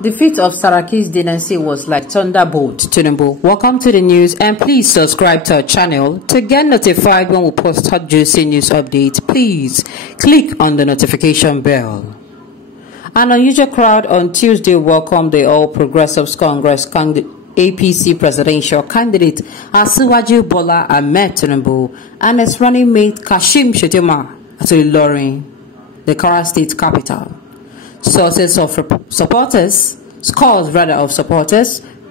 The feat of Saraki's dynasty was like Thunderbolt. Tinubu, welcome to the news, and please subscribe to our channel to get notified when we post hot juicy news updates. Please click on the notification bell. An unusual crowd on Tuesday welcomed the All Progressives Congress APC presidential candidate Asiwaju Bola Ahmed Tinubu and his running mate Kashim Shettima to Ilorin, the Kwara state capital. Sources of supporters,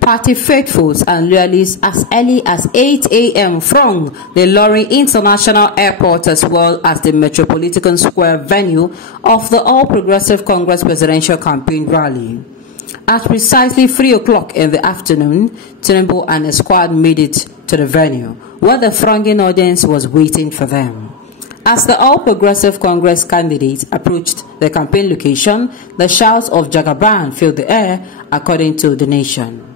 party faithfuls and loyalists as early as 8 a.m. from the Ilorin International Airport as well as the Metropolitan Square venue of the All Progressive Congress presidential campaign rally. At precisely 3 o'clock in the afternoon, Tinubu and his squad made it to the venue, where the thronging audience was waiting for them. As the All Progressive Congress candidate approached the campaign location, the shouts of Jagaban filled the air, according to The Nation.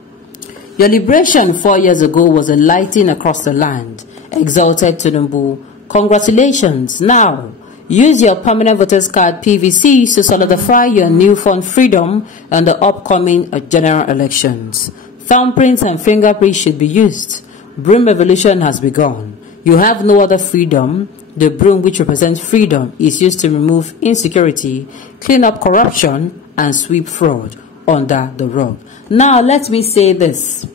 Your liberation 4 years ago was a lighting across the land, exulted Tinubu. Congratulations. Now, use your permanent voters card PVC to solidify your newfound freedom in the upcoming general elections. Thumbprints and fingerprints should be used. Broom revolution has begun. You have no other freedom. The broom, which represents freedom, is used to remove insecurity, clean up corruption, and sweep fraud under the rug. Now, let me say this.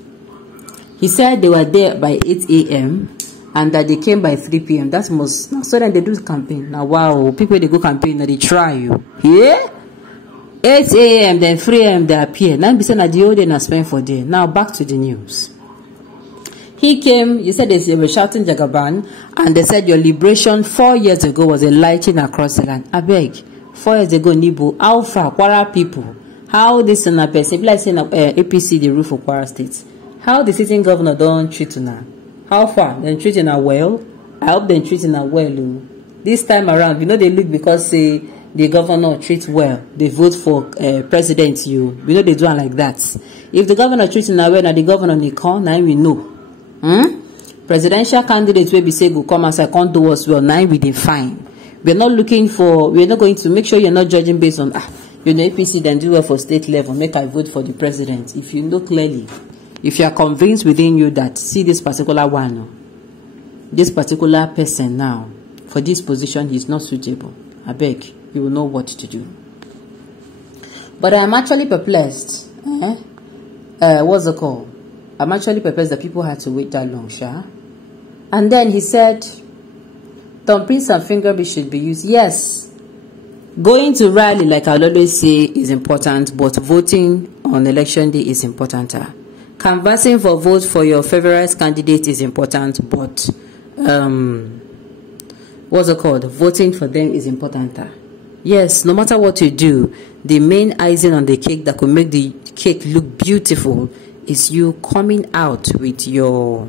He said they were there by 8 a.m. and that they came by 3 p.m. That's most. So then they do campaign. Now, wow, people, they go campaign, now they try you. Yeah? 8 a.m., then 3 a.m. they appear. Now, be saying that the old day not spent for day. Now, back to the news. He came, you said they were shouting Jagaban, and they said your liberation 4 years ago was a lighting across the land. I beg, 4 years ago, Nibu, how far, Kwara people, how this in a person, like saying APC, the roof of Kwara State, how the sitting governor don't treat now? How far? They treating her well? I hope they treating her well. This time around, you know, they look because say the governor treats well, they vote for president you. You know, they do it like that. If the governor treating her well, now the governor they call, now we know. Presidential candidates will be say go come as I can't do us well. Now we define. We're not looking for. We're not going to make sure you're not judging based on you know APC then do well for state level. Make I vote for the president. If you know clearly, if you are convinced within you that see this particular one, this particular person now for this position is not suitable, I beg you will know what to do. But I am actually perplexed. What's it called? I'm actually perplexed that people had to wait that long, Sha. And then he said, thumbprints and fingerprints should be used. Yes, going to rally, like I'll always say, is important, but voting on election day is importanter. Canvassing for votes for your favorite candidate is important, but what's it called? Voting for them is importanter. Yes, no matter what you do, the main icing on the cake that could make the cake look beautiful is you coming out with your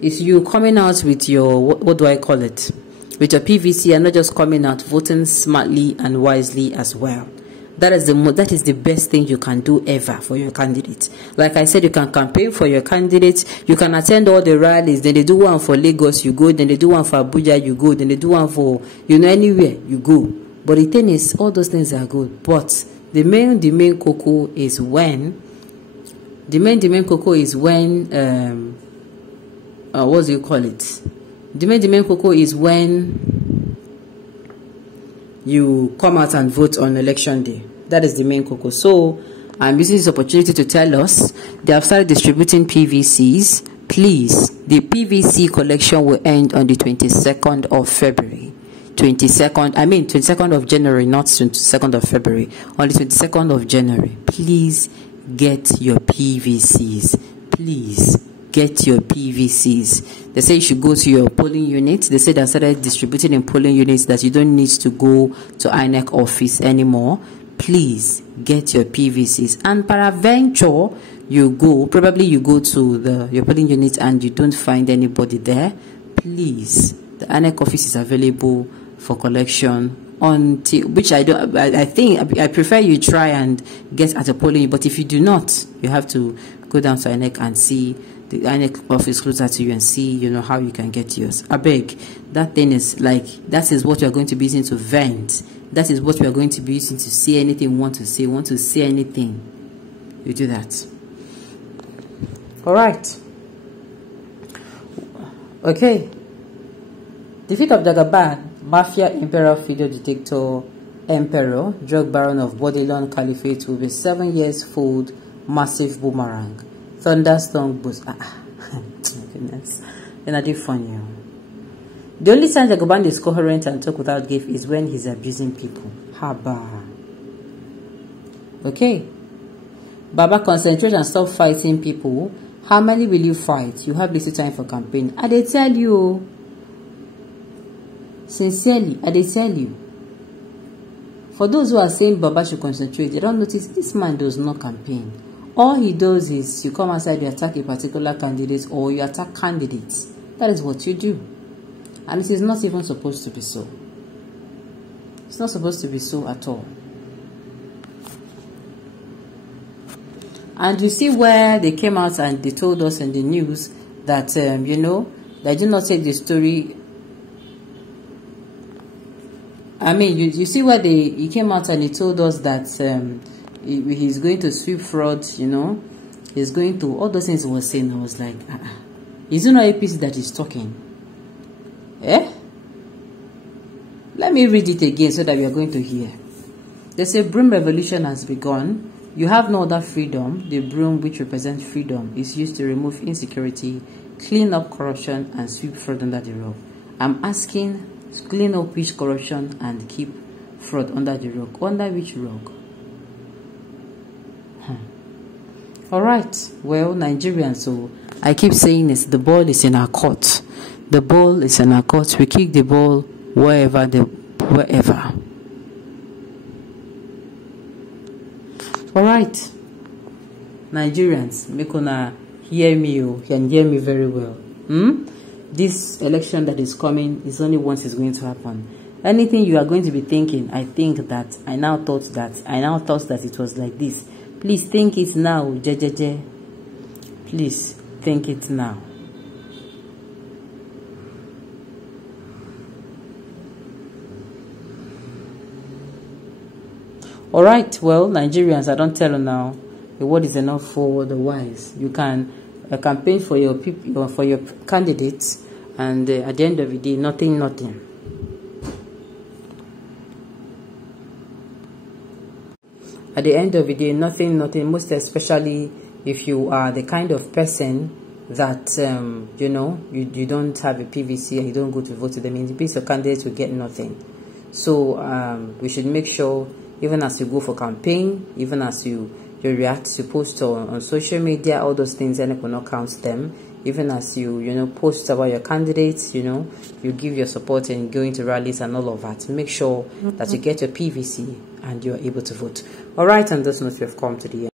what do I call it, with your PVC, and not just coming out voting smartly and wisely as well. That is the best thing you can do ever for your candidate. Like I said, you can campaign for your candidate, you can attend all the rallies, then they do one for Lagos, you go, then they do one for Abuja, you go, then they do one for anywhere, you go. But the thing is, all those things are good, but the main cocoa is when what do you call it? The main cocoa is when you come out and vote on election day. That is the main cocoa. So I'm using this opportunity to tell us they have started distributing PVCs. Please, the PVC collection will end on the 22nd of February. 22nd of January, not 22nd of February. On the 22nd of January. Please get your PVCs. Please get your PVCs. They say you should go to your polling unit. They say they started distributing in polling units that you don't need to go to INEC office anymore. Please get your PVCs. And peradventure, probably you go to your polling unit and you don't find anybody there. Please, the INEC office is available for collection until, which I prefer you try and get at a polling, but if you do not, you have to go down to INEC and see the INEC office closer to you and see, how you can get yours. I beg, that thing is like, that is what you are going to be using to vent That is what we are going to be using to say anything we want to say anything. You do that. All right. Okay. Defeat of Jagaban, Mafia Emperor Video Dictator Emperor, Drug Baron of Bodilon Caliphate will be 7 years fold, massive boomerang. Thunderstorm boost. Goodness. And I do funny. The only time Jagaban is coherent and talk without gift is when he's abusing people. Haba. Okay. Baba, concentrate and stop fighting people. How many will you fight? You have little time for campaign. I dey tell you. Sincerely, I dey tell you. For those who are saying Baba should concentrate, they don't notice this man does not campaign. All he does is you come outside, you attack a particular candidate or you attack candidates. That is what you do. And it is not even supposed to be so. It's not supposed to be so at all. And you see where they came out and they told us in the news that, you know, they did not take the story. I mean, you see where he came out and he told us that he's going to sweep fraud, you know. He's going to, all those things he was saying. I was like, is it not APC that is talking? Eh? Let me read it again so that we are going to hear. They say, broom revolution has begun. You have no other freedom. The broom, which represents freedom, is used to remove insecurity, clean up corruption, and sweep fraud under the rug. I'm asking, clean up which corruption and keep fraud under the rug? Under which rug? All right. Well, Nigerians, so I keep saying this, the ball is in our court. The ball is in our court. We kick the ball wherever. All right, Nigerians, make una hear me. You can hear me very well. This election that is coming is only once it's going to happen. Anything you are going to be thinking, I now thought that it was like this. Please think it now, jejeje. Please think it now. All right, well, Nigerians, I don't tell you now. The word is enough for the wise. You can campaign for your people, for your candidates, and at the end of the day, nothing. At the end of the day, nothing. Most especially if you are the kind of person that you know you don't have a PVC and you don't go to vote to them. In the case of candidates, will get nothing. So we should make sure. Even as you go for campaign, even as you react to post on social media, all those things, and it will not count them. Even as you post about your candidates, you give your support and go into rallies and all of that. Make sure that you get your PVC and you are able to vote. All right, and those notes we have come to the end.